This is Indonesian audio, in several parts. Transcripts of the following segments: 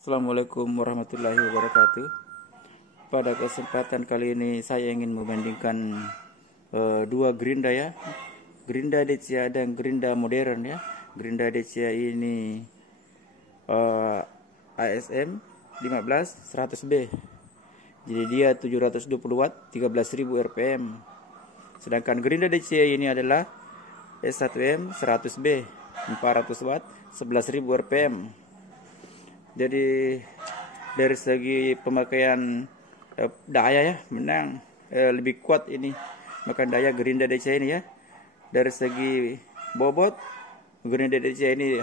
Assalamualaikum warahmatullahi wabarakatuh. Pada kesempatan kali ini saya ingin membandingkan dua gerinda ya, gerinda DCA dan gerinda modern ya. Gerinda DCA ini ASM 15 100B. Jadi dia 720 watt 13.000 rpm. Sedangkan gerinda DCA ini adalah S1M 100B 400 watt 11.000 rpm. Jadi dari segi pemakaian daya ya menang lebih kuat ini makan daya gerinda DCA ini ya. Dari segi bobot gerinda DCA ini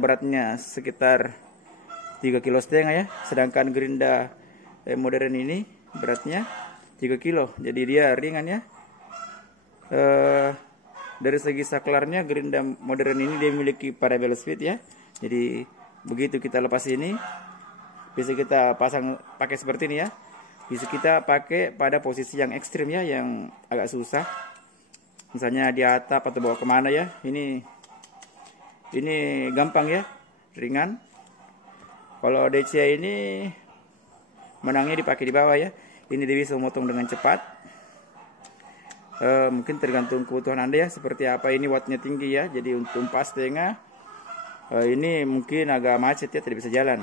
beratnya sekitar 3,5 kg ya, sedangkan gerinda modern ini beratnya 3 kg. Jadi dia ringan ya. Dari segi saklarnya gerinda modern ini dia memiliki variable speed ya. Jadi begitu kita lepas ini bisa kita pasang pakai seperti ini ya. Bisa kita pakai pada posisi yang ekstrim ya, yang agak susah. Misalnya di atap atau bawa kemana ya. Ini gampang ya, ringan. Kalau DCA ini menangnya dipakai di bawah ya. Ini dia bisa memotong dengan cepat. Mungkin tergantung kebutuhan Anda ya, seperti apa. Ini wattnya tinggi ya, jadi untuk 4,5 ini mungkin agak macet ya, tidak bisa jalan.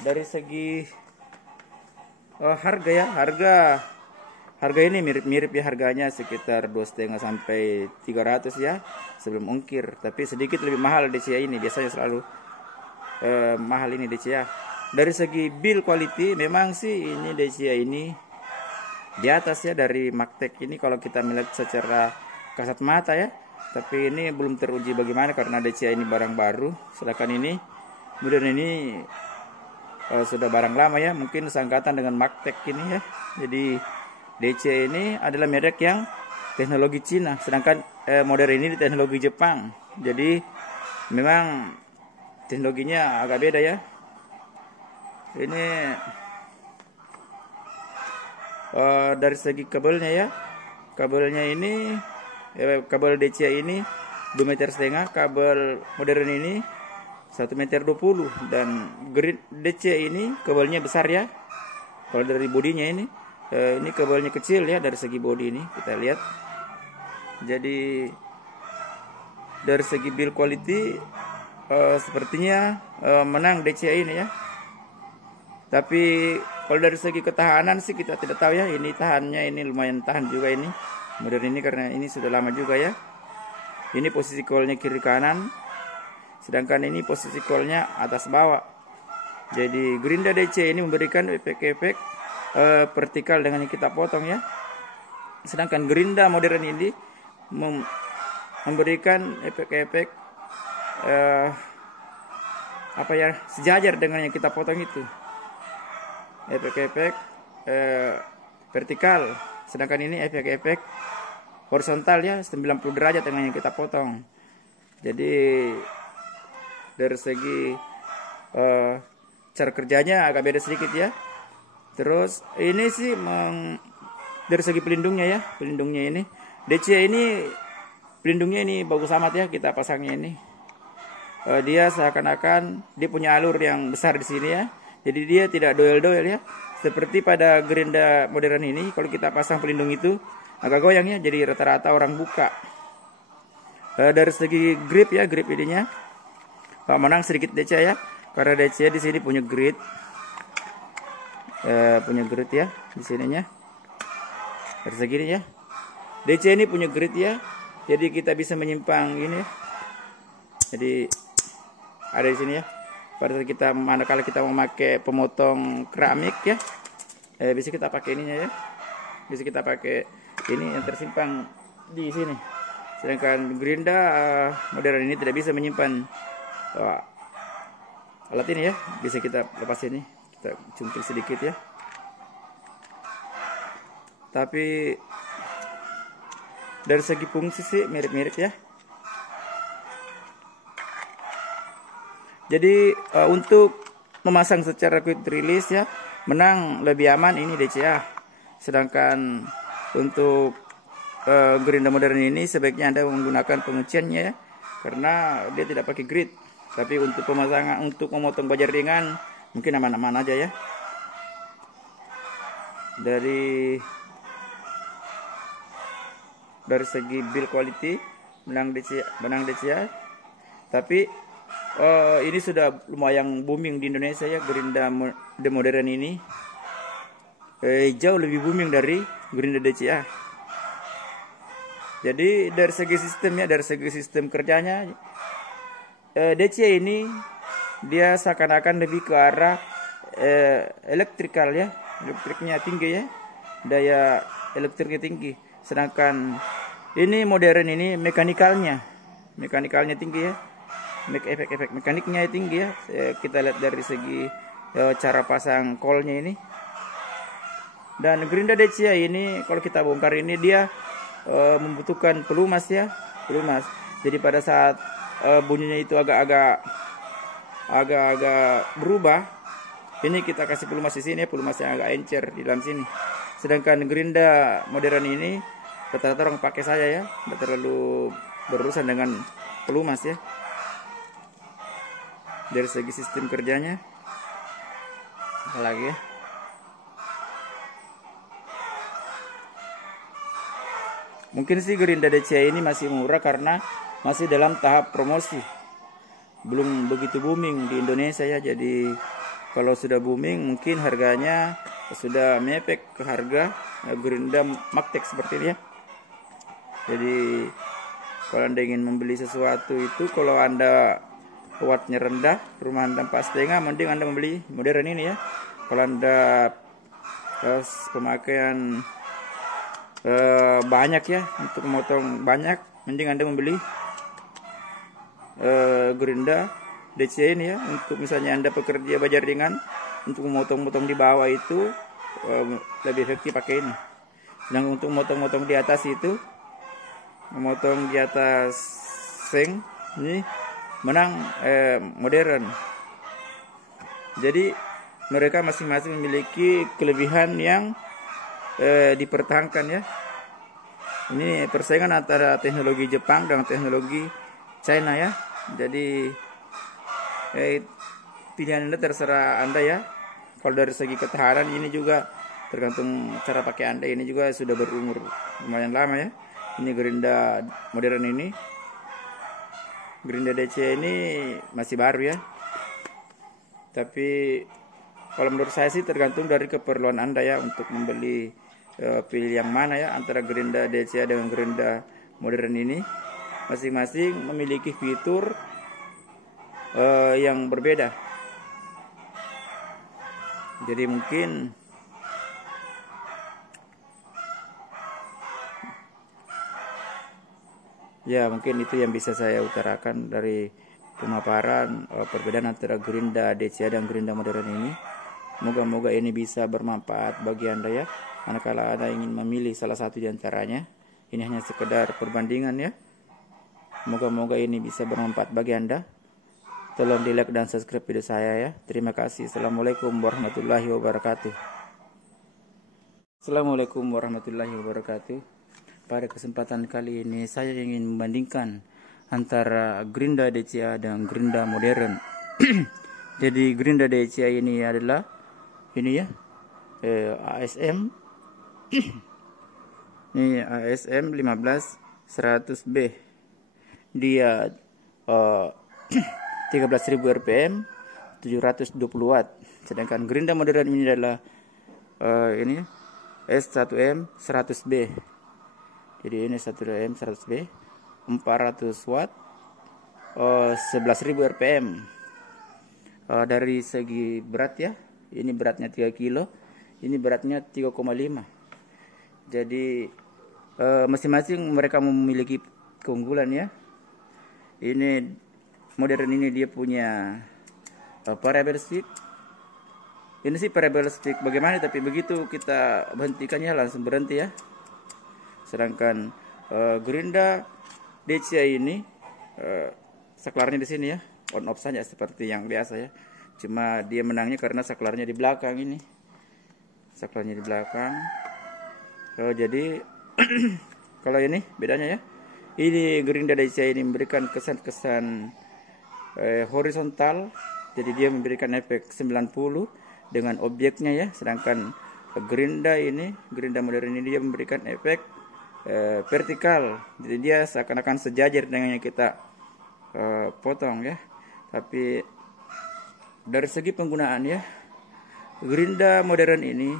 Dari segi harga ya, harga ini mirip-mirip ya, harganya sekitar 2,5 sampai 300 ya sebelum ongkir, tapi sedikit lebih mahal DCA ini, biasanya selalu mahal ini DCA. Dari segi build quality memang sih ini DCA ini di atas ya dari Magtech ini kalau kita melihat secara kasat mata ya. Tapi ini belum teruji bagaimana karena DCA ini barang baru, sedangkan ini modern ini sudah barang lama ya, mungkin seangkatan dengan Magtech ini ya. Jadi DCA ini adalah merek yang teknologi Cina, sedangkan modern ini teknologi Jepang. Jadi memang teknologinya agak beda ya. Ini dari segi kabelnya ya, kabelnya ini kabel DCA ini 2,5 meter, kabel modern ini 1,20 meter, dan grid DCA ini kabelnya besar ya. Kalau dari bodinya ini kabelnya kecil ya dari segi bodi ini kita lihat. Jadi dari segi build quality sepertinya menang DCA ini ya. Tapi kalau dari segi ketahanan sih kita tidak tahu ya. Ini tahannya ini lumayan tahan juga ini modern ini karena ini sudah lama juga ya. Ini posisi coilnya kiri kanan, sedangkan ini posisi coilnya atas bawah. Jadi gerinda DCA ini memberikan efek-efek vertikal dengan yang kita potong ya. Sedangkan gerinda modern ini memberikan efek-efek sejajar dengan yang kita potong itu. Efek-efek vertikal, sedangkan ini efek-efek horizontal ya 90 derajat dengan yang kita potong. Jadi dari segi cara kerjanya agak beda sedikit ya. Terus ini sih dari segi pelindungnya ya, pelindungnya ini DCA ini pelindungnya ini bagus amat ya kita pasangnya ini. Dia seakan-akan dia punya alur yang besar di sini ya. Jadi dia tidak doel-doel ya. Seperti pada gerinda modern ini, kalau kita pasang pelindung itu agak goyang ya. Jadi rata-rata orang buka. Dari segi grip ya, grip ininya menang sedikit DCA ya. Karena DCA di sini punya grid, ya di sininya. Dari segi ini ya, DCA ini punya grid ya. Jadi kita bisa menyimpang ini. Jadi ada di sini ya. Pada saat kita manakala kita memakai pemotong keramik ya, bisa kita pakai ininya ya, bisa kita pakai ini yang tersimpan di sini. Sedangkan gerinda modern ini tidak bisa menyimpan alat ini ya. Bisa kita lepas ini, kita cungkil sedikit ya. Tapi dari segi fungsi sih mirip-mirip ya. Jadi untuk memasang secara quick release ya, menang lebih aman ini DCA. Sedangkan untuk gerinda modern ini sebaiknya Anda menggunakan pengunciannya ya, karena dia tidak pakai grid. Tapi untuk pemasangan, untuk memotong baja ringan mungkin aman-aman aja ya. Dari segi build quality menang DCA. Tapi ini sudah lumayan booming di Indonesia ya, Gerinda The Modern ini. Jauh lebih booming dari Gerinda DCA. Jadi dari segi sistemnya, dari segi sistem kerjanya, DCA ini dia seakan-akan lebih ke arah elektrikal ya, elektriknya tinggi ya, daya elektriknya tinggi. Sedangkan ini modern ini mekanikalnya tinggi ya, efek mekaniknya tinggi ya. Kita lihat dari segi cara pasang kolnya ini. Dan Gerinda DCA ini kalau kita bongkar ini dia membutuhkan pelumas ya, pelumas. Jadi pada saat bunyinya itu agak-agak berubah, ini kita kasih pelumas di sini, pelumas yang agak encer di dalam sini. Sedangkan Gerinda modern ini rata-rata orang pakai saja ya, tidak terlalu berurusan dengan pelumas ya. Dari segi sistem kerjanya, apalagi ya. Mungkin sih Gerinda DCA ini masih murah karena masih dalam tahap promosi, belum begitu booming di Indonesia ya. Jadi kalau sudah booming mungkin harganya sudah mepet ke harga Gerinda Magtek seperti ini ya. Jadi kalau Anda ingin membeli sesuatu itu, kalau Anda wattnya rendah, rumah Anda 4,5, mending Anda membeli modern ini ya. Kalau Anda pemakaian banyak ya, untuk memotong banyak, mending Anda membeli Gerinda DCA ini ya. Untuk misalnya Anda pekerja baja ringan, untuk memotong-motong di bawah itu lebih efektif pakai ini. Dan untuk memotong-motong di atas itu, memotong di atas seng ini menang modern. Jadi mereka masing-masing memiliki kelebihan yang dipertahankan ya. Ini persaingan antara teknologi Jepang dan teknologi China ya. Jadi pilihan Anda terserah Anda ya. Kalau dari segi ketahanan ini juga tergantung cara pakai Anda. Ini juga sudah berumur lumayan lama ya. Ini Gerinda modern ini. Gerinda DCA ini masih baru ya. Tapi kalau menurut saya sih tergantung dari keperluan Anda ya, untuk membeli pilih yang mana ya antara Gerinda DCA dengan Gerinda modern ini. Masing-masing memiliki fitur yang berbeda. Jadi mungkin itu yang bisa saya utarakan dari pemaparan perbedaan antara Gerinda DCA dan Gerinda modern ini. Moga-moga ini bisa bermanfaat bagi Anda ya. Manakala Anda ingin memilih salah satu di antaranya, ini hanya sekedar perbandingan ya. Moga-moga ini bisa bermanfaat bagi Anda. Tolong di like dan subscribe video saya ya. Terima kasih. Assalamualaikum warahmatullahi wabarakatuh. Assalamualaikum warahmatullahi wabarakatuh. Pada kesempatan kali ini saya ingin membandingkan antara Gerinda DCA dan Gerinda modern. Jadi Gerinda DCA ini adalah ini ya, ASM ini ASM 15100B. Dia 13.000 rpm 720 watt. Sedangkan Gerinda modern ini adalah ini S1M 100B. Jadi ini 1M 100B 400 watt 11.000 rpm. Dari segi berat ya, ini beratnya 3 kilo, ini beratnya 3,5. Jadi masing-masing mereka memiliki keunggulan ya. Ini modern ini dia punya variable speed. Ini sih variable speed bagaimana, tapi begitu kita berhentikannya langsung berhenti ya. Sedangkan Gerinda DCA ini saklarnya di sini ya, on off saja seperti yang biasa ya. Cuma dia menangnya karena saklarnya di belakang ini. Saklarnya di belakang. Jadi kalau ini bedanya ya. Ini Gerinda DCA ini memberikan kesan-kesan horizontal, jadi dia memberikan efek 90 dengan objeknya ya, sedangkan gerinda modern ini dia memberikan efek vertikal, jadi dia seakan-akan sejajar dengan yang kita potong ya. Tapi dari segi penggunaan ya, gerinda modern ini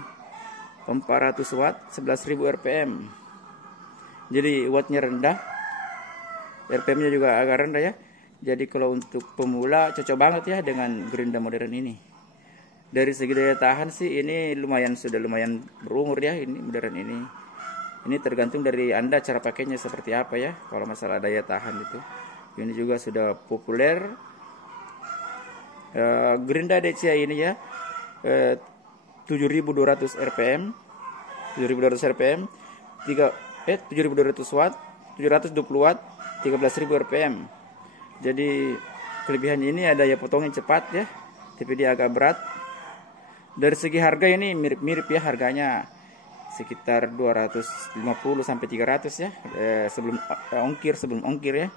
400 watt 11.000 rpm, jadi wattnya rendah, rpm-nya juga agak rendah ya. Jadi kalau untuk pemula cocok banget ya dengan gerinda modern ini. Dari segi daya tahan sih ini sudah lumayan berumur ya, ini modern ini. Ini tergantung dari Anda cara pakainya seperti apa ya. Kalau masalah daya tahan itu, ini juga sudah populer. Gerinda DCA ini ya, 7.200 rpm, 7.200 rpm, 7.200 watt, 720 watt, 13.000 rpm. Jadi kelebihannya ini ada ya, potongnya cepat ya, tapi dia agak berat. Dari segi harga ini mirip-mirip ya, harganya sekitar 250 sampai 300 ya, sebelum ongkir ya.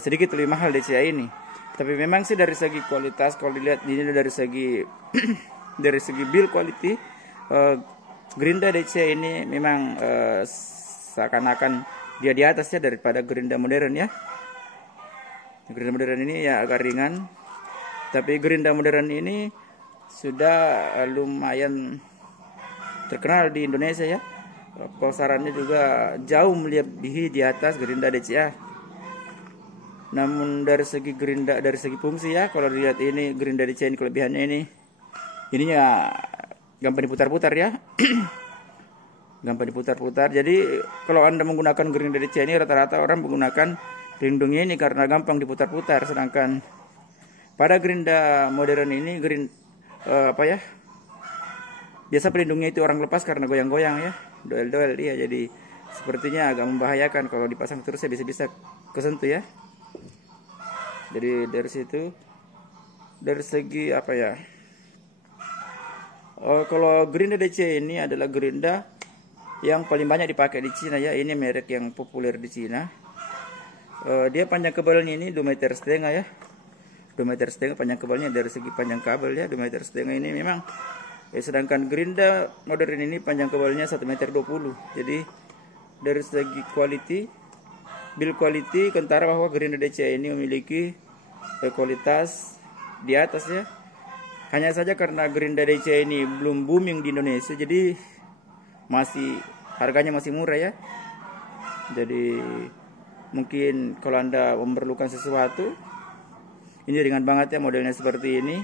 Sedikit lebih mahal DCA ini. Tapi memang sih dari segi kualitas, kalau dilihat ini dari segi dari segi build quality, gerinda DCA ini memang seakan-akan dia di atas ya daripada gerinda modern ya. Gerinda modern ini ya agak ringan, tapi gerinda modern ini sudah lumayan terkenal di Indonesia ya. Pasarannya juga jauh melebihi di atas gerinda DCA. Namun dari segi gerinda, dari segi fungsi ya, kalau dilihat ini gerinda DCA ini kelebihannya ininya gampang diputar-putar ya. Gampang diputar-putar. Jadi kalau Anda menggunakan gerinda DCA ini, rata-rata orang menggunakan pelindungnya ini karena gampang diputar-putar. Sedangkan pada gerinda modern ini biasa pelindungnya itu orang lepas karena goyang-goyang ya, doel-doel dia. Jadi sepertinya agak membahayakan kalau dipasang terus ya, bisa-bisa kesentuh ya. Jadi dari situ, dari segi kalau gerinda DC ini adalah gerinda yang paling banyak dipakai di Cina ya. Ini merek yang populer di Cina. Dia panjang kabelnya ini 2,5 meter ya. 2,5 meter panjang kabelnya. Dari segi panjang kabel ya, 2,5 meter ini memang. Sedangkan gerinda modern ini panjang kabelnya 1,20 meter. Jadi dari segi build quality, kentara bahwa gerinda DCA ini memiliki kualitas di atas ya. Hanya saja karena gerinda DCA ini belum booming di Indonesia, jadi harganya masih murah ya. Jadi mungkin kalau Anda memerlukan sesuatu, ini ringan banget ya, modelnya seperti ini.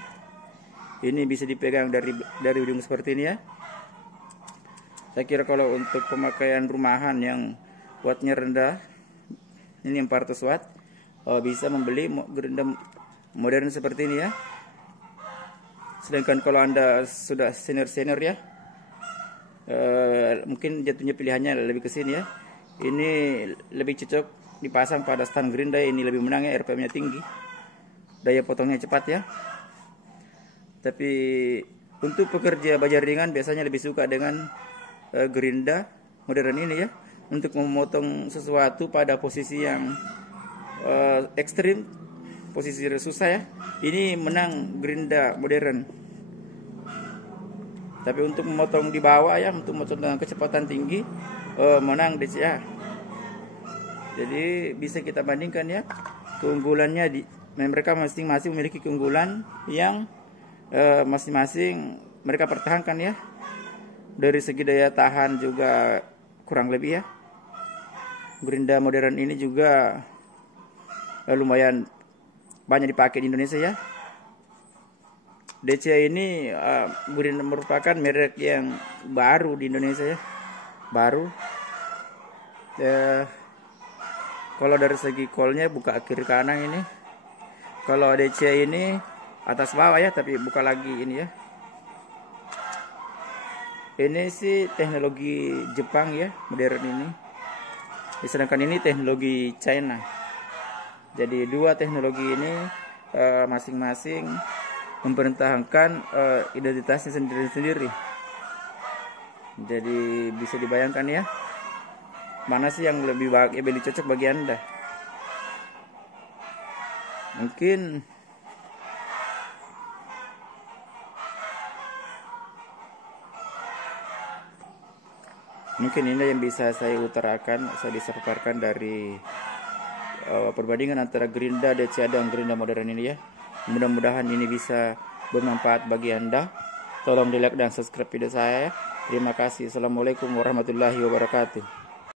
Ini bisa dipegang dari ujung seperti ini ya. Saya kira kalau untuk pemakaian rumahan yang wattnya rendah, ini 400 watt, bisa membeli gerinda modern seperti ini ya. Sedangkan kalau Anda sudah senior ya, mungkin jatuhnya pilihannya lebih ke sini ya. Ini lebih cocok dipasang pada stand gerinda, ini lebih menang ya, RPM-nya tinggi, daya potongnya cepat ya. Tapi untuk pekerja baja ringan biasanya lebih suka dengan gerinda modern ini ya, untuk memotong sesuatu pada posisi yang ekstrim, posisi susah ya. Ini menang gerinda modern. Tapi untuk memotong di bawah ya, untuk memotong dengan kecepatan tinggi, menang DCA. Jadi bisa kita bandingkan ya, keunggulannya mereka masing-masing memiliki keunggulan yang masing-masing mereka pertahankan ya. Dari segi daya tahan juga kurang lebih ya. Gerinda modern ini juga lumayan banyak dipakai di Indonesia ya. DCA ini merupakan merek yang baru di Indonesia ya, baru. Kalau dari segi kolnya buka kiri kanan ini. Kalau DCA ini atas bawah ya, tapi buka lagi ini ya. Ini sih teknologi Jepang ya, modern ini. Sedangkan ini teknologi China. Jadi dua teknologi ini masing-masing mempertahankan identitasnya sendiri-sendiri. Jadi bisa dibayangkan ya, mana sih yang lebih cocok bagi Anda. Mungkin ini yang bisa saya utarakan, saya disertakan dari perbandingan antara Gerinda DCA dan Gerinda modern ini ya. Mudah-mudahan ini bisa bermanfaat bagi Anda. Tolong di like dan subscribe video saya ya. Terima kasih. Assalamualaikum warahmatullahi wabarakatuh.